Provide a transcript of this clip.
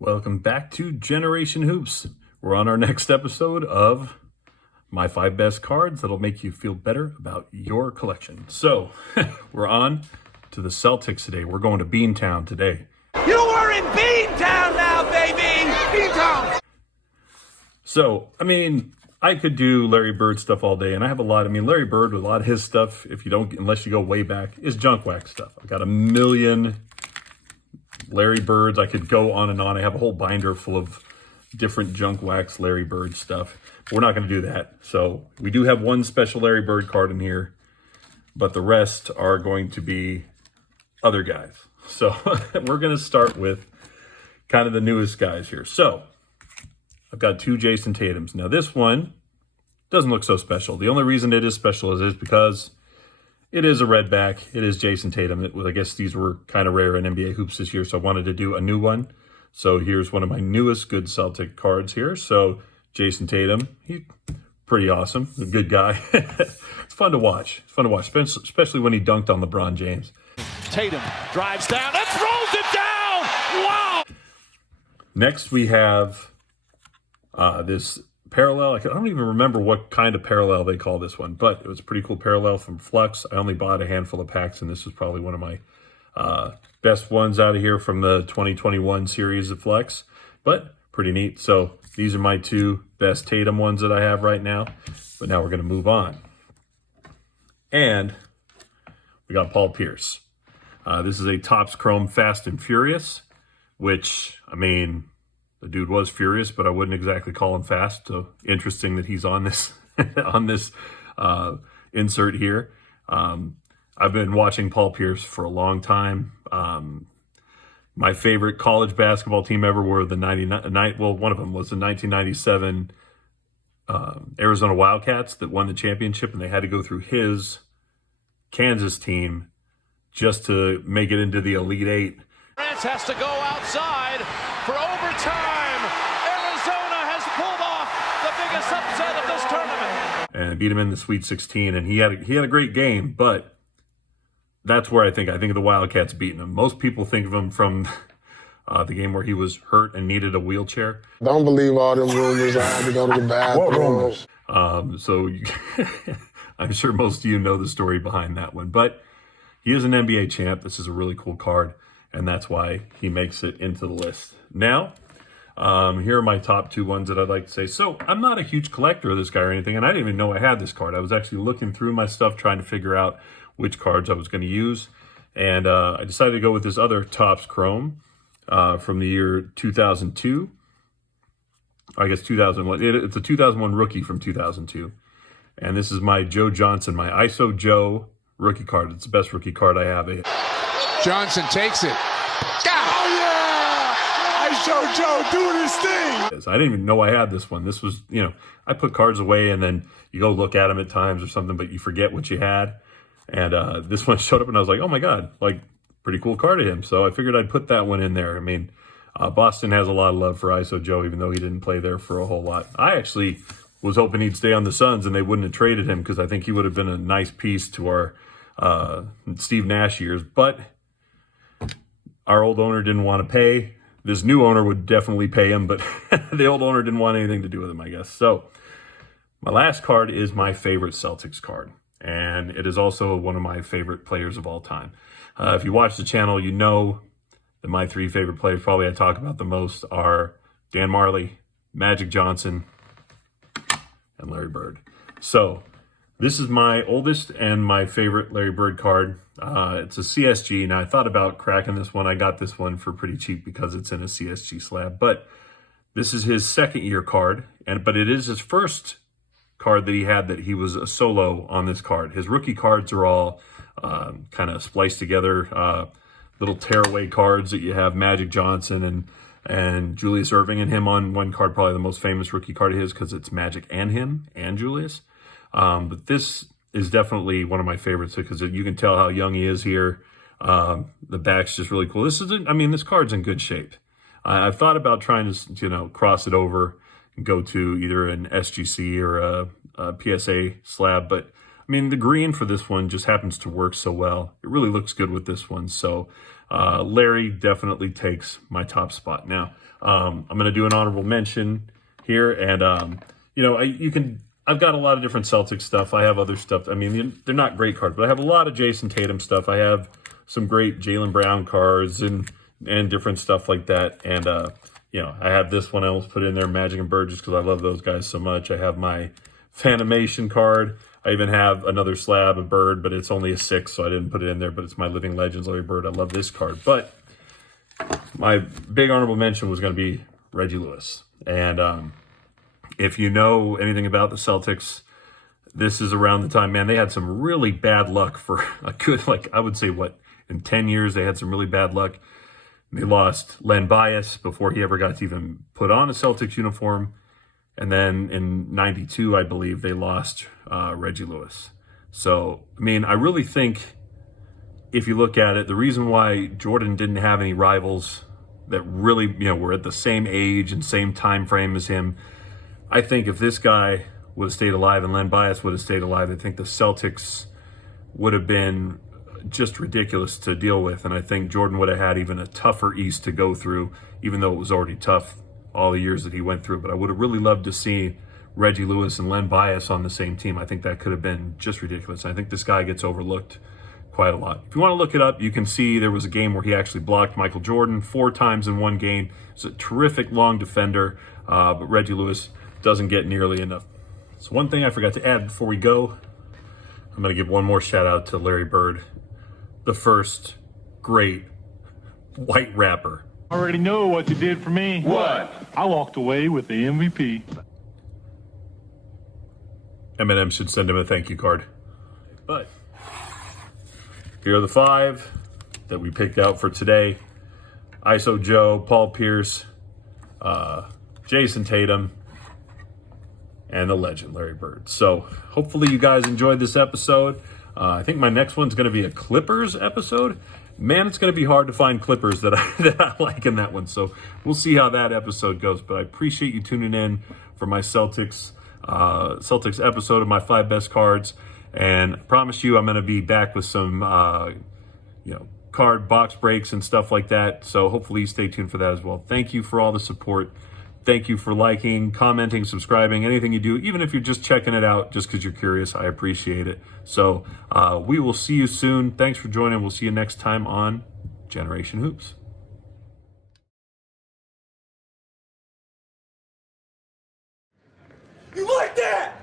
Welcome back to Generation Hoops. We're on our next episode of my 5 best cards that'll make you feel better about your collection. So we're on to the Celtics today. We're going to Beantown today. You are in Beantown now, baby! Beantown! So, I could do Larry Bird stuff all day, and I have a lot. Larry Bird, with a lot of his stuff, unless you go way back, is junk wax stuff. I've got a million Larry Birds. I could go on and on. I have a whole binder full of different junk wax Larry Bird stuff. But we're not going to do that. So we do have one special Larry Bird card in here, but the rest are going to be other guys. So we're going to start with kind of the newest guys here. So I've got 2 Jason Tatums. Now this one doesn't look so special. The only reason it is special is because it is a red back. It is Jason Tatum. I guess these were kind of rare in NBA hoops this year, so I wanted to do a new one. So here's one of my newest good Celtic cards here. So Jason Tatum, he's pretty awesome. A good guy. It's fun to watch. It's fun to watch, especially when he dunked on LeBron James. Tatum drives down and throws it down. Wow! Next we have this parallel. I don't even remember what kind of parallel they call this one, but it was a pretty cool parallel from Flux. I only bought a handful of packs, and this was probably one of my best ones out of here from the 2021 series of Flux, but pretty neat. So these are my 2 best Tatum ones that I have right now, but now we're going to move on. And we got Paul Pierce. This is a Topps Chrome Fast and Furious, which, the dude was furious, but I wouldn't exactly call him fast. So interesting that he's on this on this insert here. I've been watching Paul Pierce for a long time. My favorite college basketball team ever were the one of them was the 1997 Arizona Wildcats that won the championship, and they had to go through his Kansas team just to make it into the Elite Eight. France has to go outside for overtime. Arizona has pulled off the biggest upset of this tournament. And beat him in the Sweet 16, and he had a great game, but that's where I think of the Wildcats beating him. Most people think of him from the game where he was hurt and needed a wheelchair. Don't believe all them rumors. I had to go to the bathroom. What rumors? I'm sure most of you know the story behind that one, but he is an NBA champ. This is a really cool card, and that's why he makes it into the list. Now, here are my top 2 ones that I'd like to say. So I'm not a huge collector of this guy or anything, and I didn't even know I had this card. I was actually looking through my stuff trying to figure out which cards I was going to use, and I decided to go with this other Topps Chrome from the year 2002. I guess 2001. It's a 2001 rookie from 2002, and this is my Joe Johnson, my ISO Joe rookie card. It's the best rookie card I have. Johnson takes it. Oh, yeah! ISO Joe doing his thing. I didn't even know I had this one. This was, I put cards away, and then you go look at them at times or something, but you forget what you had. And this one showed up, and I was like, oh, my God, pretty cool card of him. So I figured I'd put that one in there. Boston has a lot of love for ISO Joe, even though he didn't play there for a whole lot. I actually was hoping he'd stay on the Suns, and they wouldn't have traded him because I think he would have been a nice piece to our Steve Nash years. But our old owner didn't want to pay. This new owner would definitely pay him, but the old owner didn't want anything to do with him, I guess. So my last card is my favorite Celtics card, and it is also one of my favorite players of all time. If you watch the channel, you know that my 3 favorite players, probably I talk about the most, are Dan Marley, Magic Johnson, and Larry Bird. So this is my oldest and my favorite Larry Bird card. It's a CSG. Now, I thought about cracking this one. I got this one for pretty cheap because it's in a CSG slab. But this is his 2nd year card, but it is his first card that he was a solo on this card. His rookie cards are all kind of spliced together, little tearaway cards that you have Magic Johnson and Julius Erving and him on one card, probably the most famous rookie card of his because it's Magic and him and Julius. But this is definitely one of my favorites because you can tell how young he is here. The back's just really cool. This card's in good shape. I've thought about trying to, cross it over and go to either an SGC or a PSA slab, but the green for this one just happens to work so well. It really looks good with this one. So Larry definitely takes my top spot. Now, I'm going to do an honorable mention here, and you know, I've got a lot of different Celtics stuff. I have other stuff. I mean, they're not great cards, but I have a lot of Jason Tatum stuff. I have some great Jaylen Brown cards and different stuff like that. And you know, I have this one I almost put in there, Magic and Bird, just because I love those guys so much. I have my Fanimation card. I even have another slab of Bird, but it's only a 6, so I didn't put it in there. But it's my Living Legends Larry Bird. I love this card. But my big honorable mention was going to be Reggie Lewis. And if you know anything about the Celtics, this is around the time, man, they had some really bad luck for a good, like, I would say, in 10 years, they had some really bad luck. They lost Len Bias before he ever got to even put on a Celtics uniform. And then in 92, I believe, they lost Reggie Lewis. So, I mean, I really think if you look at it, the reason why Jordan didn't have any rivals that really, you know, were at the same age and same time frame as him, I think if this guy would have stayed alive and Len Bias would have stayed alive, I think the Celtics would have been just ridiculous to deal with. And I think Jordan would have had even a tougher East to go through, even though it was already tough all the years that he went through. But I would have really loved to see Reggie Lewis and Len Bias on the same team. I think that could have been just ridiculous. I think this guy gets overlooked quite a lot. If you want to look it up, you can see there was a game where he actually blocked Michael Jordan 4 times in one game. He's a terrific long defender, but Reggie Lewis doesn't get nearly enough. So one thing I forgot to add before we go, I'm going to give one more shout out to Larry Bird, the first great white rapper. I already know what you did for me. What? I walked away with the MVP. Eminem should send him a thank you card. But here are the 5 that we picked out for today. ISO Joe, Paul Pierce, Jason Tatum, and the legend Larry Bird. So hopefully you guys enjoyed this episode. I think my next one's going to be a Clippers episode. Man, it's going to be hard to find Clippers that I like in that one. So we'll see how that episode goes. But I appreciate you tuning in for my Celtics episode of my 5 best cards. And I promise you I'm going to be back with some card box breaks and stuff like that. So hopefully you stay tuned for that as well. Thank you for all the support. Thank you for liking, commenting, subscribing, anything you do, even if you're just checking it out just because you're curious. I appreciate it. So we will see you soon. Thanks for joining. We'll see you next time on Generation Hoops. You like that?